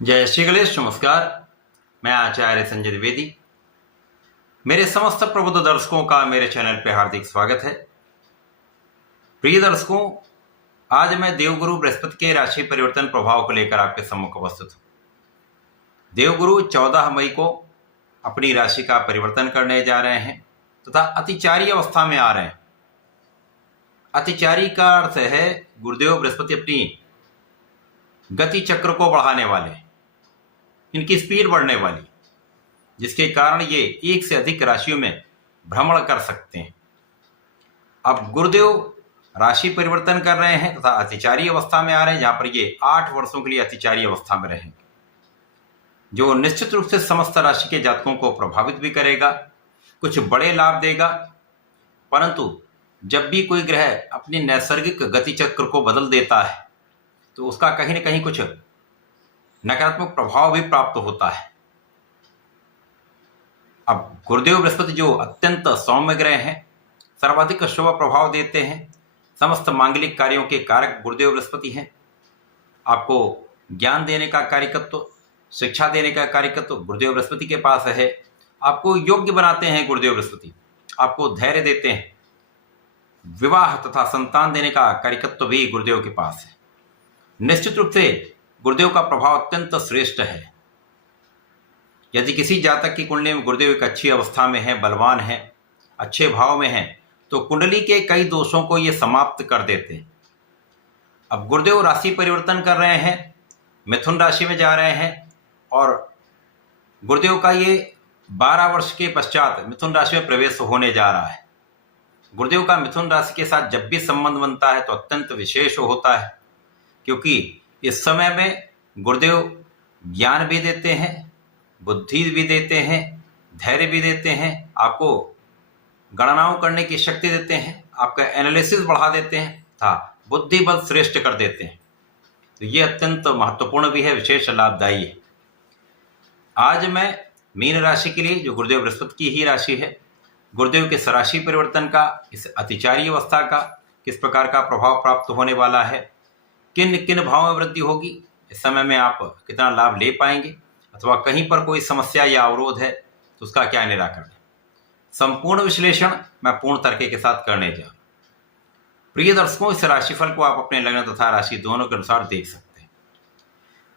जय श्री गणेश। नमस्कार। मैं आचार्य संजय द्विवेदी। मेरे समस्त प्रबुद्ध दर्शकों का मेरे चैनल पे हार्दिक स्वागत है। प्रिय दर्शकों, आज मैं देवगुरु बृहस्पति के राशि परिवर्तन प्रभाव को लेकर आपके सम्मुख उपस्थित हूँ। देवगुरु 14 मई को अपनी राशि का परिवर्तन करने जा रहे हैं तथा अतिचारी अवस्था में आ रहे हैं। अतिचारी का अर्थ है गुरुदेव बृहस्पति अपनी गति चक्र को बढ़ाने वाले, इनकी स्पीड बढ़ने वाली, जिसके कारण ये एक से अधिक राशियों में भ्रमण कर सकते हैं। अब गुरुदेव राशि परिवर्तन कर रहे हैं तथा अतिचारी अवस्था में आ रहे हैं, जहां पर ये 8 वर्षों के लिए अतिचारी अवस्था में रहेंगे, जो निश्चित रूप से समस्त राशि के जातकों को प्रभावित भी करेगा, कुछ बड़े लाभ देगा। परंतु जब भी कोई ग्रह अपनी नैसर्गिक गति चक्र को बदल देता है तो उसका कहीं न कहीं कुछ नकारात्मक प्रभाव भी प्राप्त होता है। अब गुरुदेव बृहस्पति जो अत्यंत सौम्य ग्रह हैं, सर्वाधिक शुभ प्रभाव देते हैं, समस्त मांगलिक कार्यों के कारक गुरुदेव बृहस्पति हैं। आपको ज्ञान देने का कार्यकत्व, शिक्षा देने का कार्यकत्व गुरुदेव बृहस्पति के पास है। आपको योग्य बनाते हैं गुरुदेव बृहस्पति, आपको धैर्य देते हैं। विवाह तथा संतान देने का कार्यकत्व भी गुरुदेव के पास है। निश्चित रूप से गुरुदेव का प्रभाव अत्यंत श्रेष्ठ है। यदि किसी जातक की कुंडली में गुरुदेव एक अच्छी अवस्था में है, बलवान है, अच्छे भाव में है, तो कुंडली के कई दोषों को ये समाप्त कर देते हैं। अब गुरुदेव राशि परिवर्तन कर रहे हैं, मिथुन राशि में जा रहे हैं और गुरुदेव का ये 12 वर्ष के पश्चात मिथुन राशि में प्रवेश होने जा रहा है। गुरुदेव का मिथुन राशि के साथ जब भी संबंध बनता है तो अत्यंत विशेष होता है, क्योंकि इस समय में गुरुदेव ज्ञान भी देते हैं, बुद्धि भी देते हैं, धैर्य भी देते हैं, आपको गणनाओं करने की शक्ति देते हैं, आपका एनालिसिस बढ़ा देते हैं तथा बुद्धि बल श्रेष्ठ कर देते हैं। तो ये अत्यंत महत्वपूर्ण भी है, विशेष लाभदायी है। आज मैं मीन राशि के लिए, जो गुरुदेव बृहस्पति की ही राशि है, गुरुदेव के राशि परिवर्तन का, इस अतिचारी अवस्था का किस प्रकार का प्रभाव प्राप्त होने वाला है, किन किन भाव में वृद्धि होगी, इस समय में आप कितना लाभ ले पाएंगे, अथवा कहीं पर कोई समस्या या अवरोध है तो उसका क्या निराकरण है, संपूर्ण विश्लेषण मैं पूर्ण तर्क के साथ करने जा रहा हूं। प्रिय दर्शकों, इस राशिफल को आप अपने लग्न तथा राशि दोनों के अनुसार देख सकते हैं।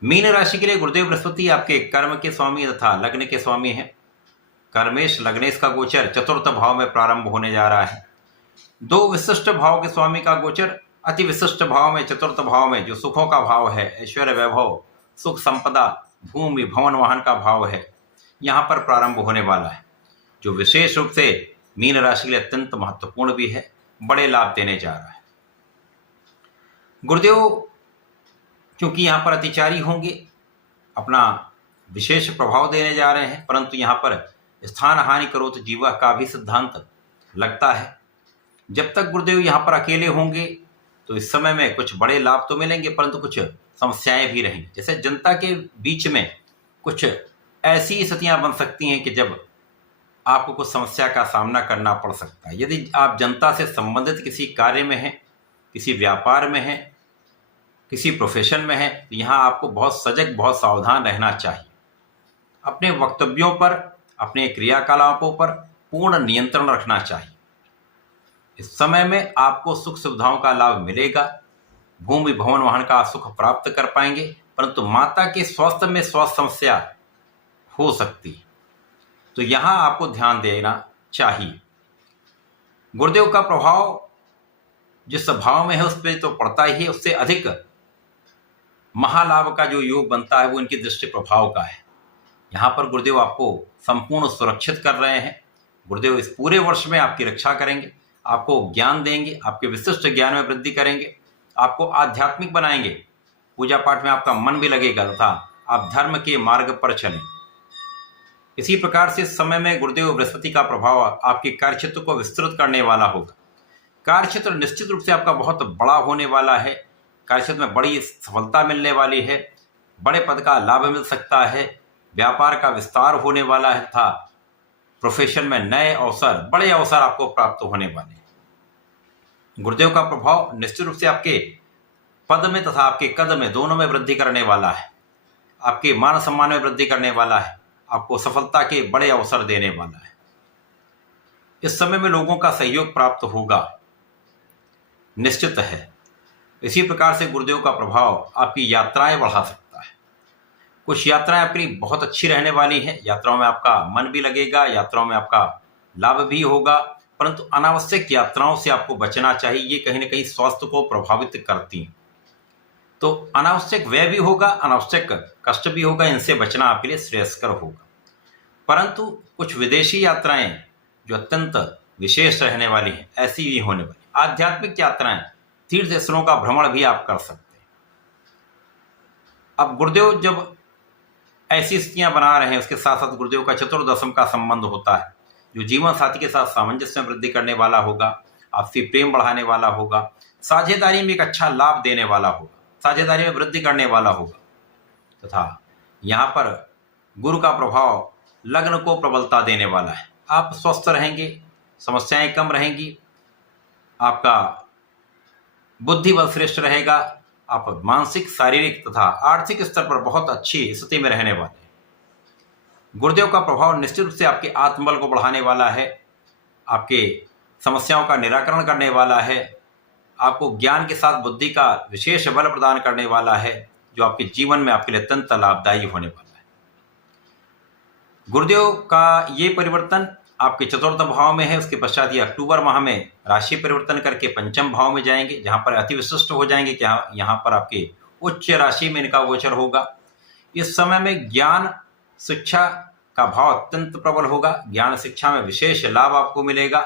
मीन राशि के लिए गुरुदेव बृहस्पति आपके कर्म के स्वामी तथा लग्न के स्वामी हैं। कर्मेश लग्नेश का गोचर चतुर्थ भाव में प्रारंभ होने जा रहा है। 2 विशिष्ट भाव के स्वामी का गोचर अति विशिष्ट भाव में, चतुर्थ भाव में, जो सुखों का भाव है, ऐश्वर्य वैभव, सुख संपदा, भूमि भवन वाहन का भाव है, यहाँ पर प्रारंभ होने वाला है, जो विशेष रूप से मीन राशि के लिए अत्यंत महत्वपूर्ण भी है, बड़े लाभ देने जा रहा है। गुरुदेव क्योंकि यहाँ पर अतिचारी होंगे, अपना विशेष प्रभाव देने जा रहे हैं, परंतु यहाँ पर स्थान हानि करो तो जीवा का भी सिद्धांत लगता है। जब तक गुरुदेव यहाँ पर अकेले होंगे तो इस समय में कुछ बड़े लाभ तो मिलेंगे, परंतु कुछ समस्याएं भी रहेंगी। जैसे जनता के बीच में कुछ ऐसी स्थितियां बन सकती हैं कि जब आपको कुछ समस्या का सामना करना पड़ सकता है। यदि आप जनता से संबंधित किसी कार्य में हैं, किसी व्यापार में हैं, किसी प्रोफेशन में हैं, तो यहाँ आपको बहुत सजग, बहुत सावधान रहना चाहिए। अपने वक्तव्यों पर, अपने क्रियाकलापों पर पूर्ण नियंत्रण रखना चाहिए। इस समय में आपको सुख सुविधाओं का लाभ मिलेगा, भूमि भवन वाहन का सुख प्राप्त कर पाएंगे, परंतु माता के स्वास्थ्य में स्वास्थ्य समस्या हो सकती है, तो यहाँ आपको ध्यान देना चाहिए। गुरुदेव का प्रभाव जिस भाव में है उस पर तो पड़ता ही है, उससे अधिक महालाभ का जो योग बनता है वो इनकी दृष्टि प्रभाव का है। यहाँ पर गुरुदेव आपको संपूर्ण सुरक्षित कर रहे हैं। गुरुदेव इस पूरे वर्ष में आपकी रक्षा करेंगे, आपको ज्ञान देंगे, आपके विशिष्ट ज्ञान में वृद्धि करेंगे, आपको आध्यात्मिक बनाएंगे, पूजा पाठ में आपका मन भी लगेगा तथा आप धर्म के मार्ग पर चलें। इसी प्रकार से इस समय में गुरुदेव बृहस्पति का प्रभाव आपके कार्यक्षेत्र को विस्तृत करने वाला होगा। कार्यक्षेत्र निश्चित रूप से आपका बहुत बड़ा होने वाला है, कार्यक्षेत्र में बड़ी सफलता मिलने वाली है, बड़े पद का लाभ मिल सकता है, व्यापार का विस्तार होने वाला है तथा प्रोफेशन में नए अवसर, बड़े अवसर आपको प्राप्त होने वाले हैं। गुरुदेव का प्रभाव निश्चित रूप से आपके पद में तथा आपके कद में, दोनों में वृद्धि करने वाला है। आपके मान सम्मान में वृद्धि करने वाला है, आपको सफलता के बड़े अवसर देने वाला है। इस समय में लोगों का सहयोग प्राप्त होगा, निश्चित है। इसी प्रकार से गुरुदेव का प्रभाव आपकी यात्राएं बढ़ा सकता है। कुछ यात्राएं आपकी बहुत अच्छी रहने वाली हैं, यात्राओं में आपका मन भी लगेगा, यात्राओं में आपका लाभ भी होगा, परंतु अनावश्यक यात्राओं से आपको बचना चाहिए। ये कहीं ना कहीं स्वास्थ्य को प्रभावित करती हैं, तो अनावश्यक व्यय भी होगा, अनावश्यक कष्ट भी होगा, इनसे बचना आपके लिए श्रेयस्कर होगा। परंतु कुछ विदेशी यात्राएं जो अत्यंत विशेष रहने वाली हैं, ऐसी भी होने वाली। आध्यात्मिक यात्राएं, तीर्थ स्थलों का भ्रमण भी आप कर सकते हैं। अब गुरुदेव जब ऐसी स्थितियां बना रहे हैं, उसके साथ साथ गुरुदेव का चतुर्दशम का संबंध होता है, जो जीवन साथी के साथ सामंजस्य में वृद्धि करने वाला होगा, आपसी प्रेम बढ़ाने वाला होगा, साझेदारी में एक अच्छा लाभ देने वाला होगा, साझेदारी में वृद्धि करने वाला होगा, तथा यहाँ पर गुरु का प्रभाव लग्न को प्रबलता देने वाला है। आप स्वस्थ रहेंगे, समस्याएं कम रहेंगी, आपका बुद्धि बल श्रेष्ठ रहेगा, आप मानसिक, शारीरिक तथा आर्थिक स्तर पर बहुत अच्छी स्थिति में रहने वाले हैं। गुरुदेव का प्रभाव निश्चित रूप से आपके आत्मबल को बढ़ाने वाला है, आपके समस्याओं का निराकरण करने वाला है, आपको ज्ञान के साथ बुद्धि का विशेष बल प्रदान करने वाला है, जो आपके जीवन में आपके लिए अत्यंत लाभदायी होने वाला है। गुरुदेव का ये परिवर्तन आपके चतुर्थ भाव में है, उसके पश्चात ये अक्टूबर माह में राशि परिवर्तन करके पंचम भाव में जाएंगे, जहां पर अति विशिष्ट हो जाएंगे कि यहाँ पर आपके उच्च राशि में इनका गोचर होगा। इस समय में ज्ञान शिक्षा का भाव अत्यंत प्रबल होगा, ज्ञान शिक्षा में विशेष लाभ आपको मिलेगा।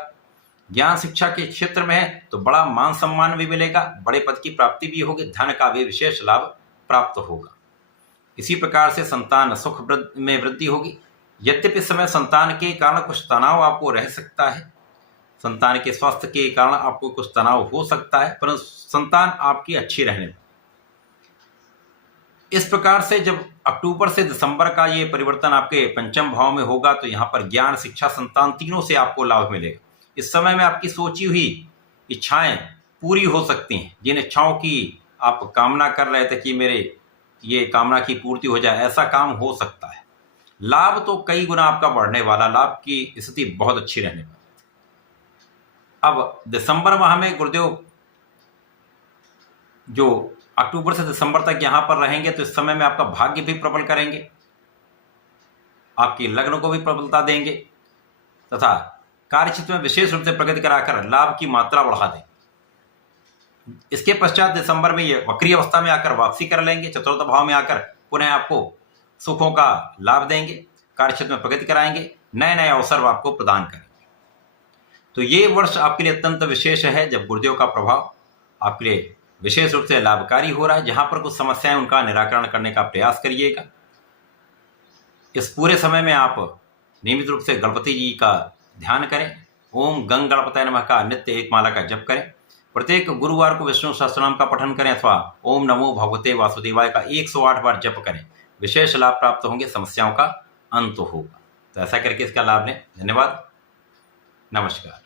ज्ञान शिक्षा के क्षेत्र में है तो बड़ा मान सम्मान भी मिलेगा, बड़े पद की प्राप्ति भी होगी, धन का भी विशेष लाभ प्राप्त होगा। इसी प्रकार से संतान सुख में वृद्धि होगी। यद्यपि इस समय संतान के कारण कुछ तनाव आपको रह सकता है, संतान के स्वास्थ्य के कारण आपको कुछ तनाव हो सकता है, परंतु संतान आपकी अच्छी रहने। इस प्रकार से जब अक्टूबर से दिसंबर का ये परिवर्तन आपके पंचम भाव में होगा, तो यहाँ पर ज्ञान शिक्षा संतान तीनों से आपको लाभ मिलेगा। इस समय में आपकी सोची हुई इच्छाएं पूरी हो सकती हैं। जिन इच्छाओं की आप कामना कर रहे थे कि मेरे ये कामना की पूर्ति हो जाए, ऐसा काम हो सकता है। लाभ तो कई गुना आपका बढ़ने वाला, लाभ की स्थिति बहुत अच्छी रहने वाली। अब दिसंबर माह में गुरुदेव जो अक्टूबर से दिसंबर तक यहां पर रहेंगे, तो इस समय में आपका भाग्य भी प्रबल करेंगे, आपकी लग्न को भी प्रबलता देंगे, तथा कार्यक्षेत्र में विशेष रूप से प्रगति कराकर लाभ की मात्रा बढ़ा देंगे। इसके पश्चात दिसंबर में ये वक्री अवस्था में आकर वापसी कर लेंगे, चतुर्थ भाव में आकर पुनः आपको सुखों का लाभ देंगे, कार्यक्षेत्र में प्रगति कराएंगे, नए नए अवसर आपको प्रदान करेंगे। तो ये वर्ष आपके लिए अत्यंत विशेष है, जब गुरुदेव का प्रभाव आपके लिए विशेष रूप से लाभकारी हो रहा है। जहां पर कुछ समस्याएं, उनका निराकरण करने का प्रयास करिएगा। इस पूरे समय में आप नियमित रूप से गणपति जी का ध्यान करें, ओम गंग गणपतये नमः का नित्य एक माला का जप करें, प्रत्येक गुरुवार को विष्णु सहस्त्रनाम का पठन करें, अथवा ओम नमो भगवते वासुदेवाय का 108 बार जप करें। विशेष लाभ प्राप्त होंगे, समस्याओं का अंत होगा। तो ऐसा करके इसका लाभ लें। धन्यवाद, नमस्कार।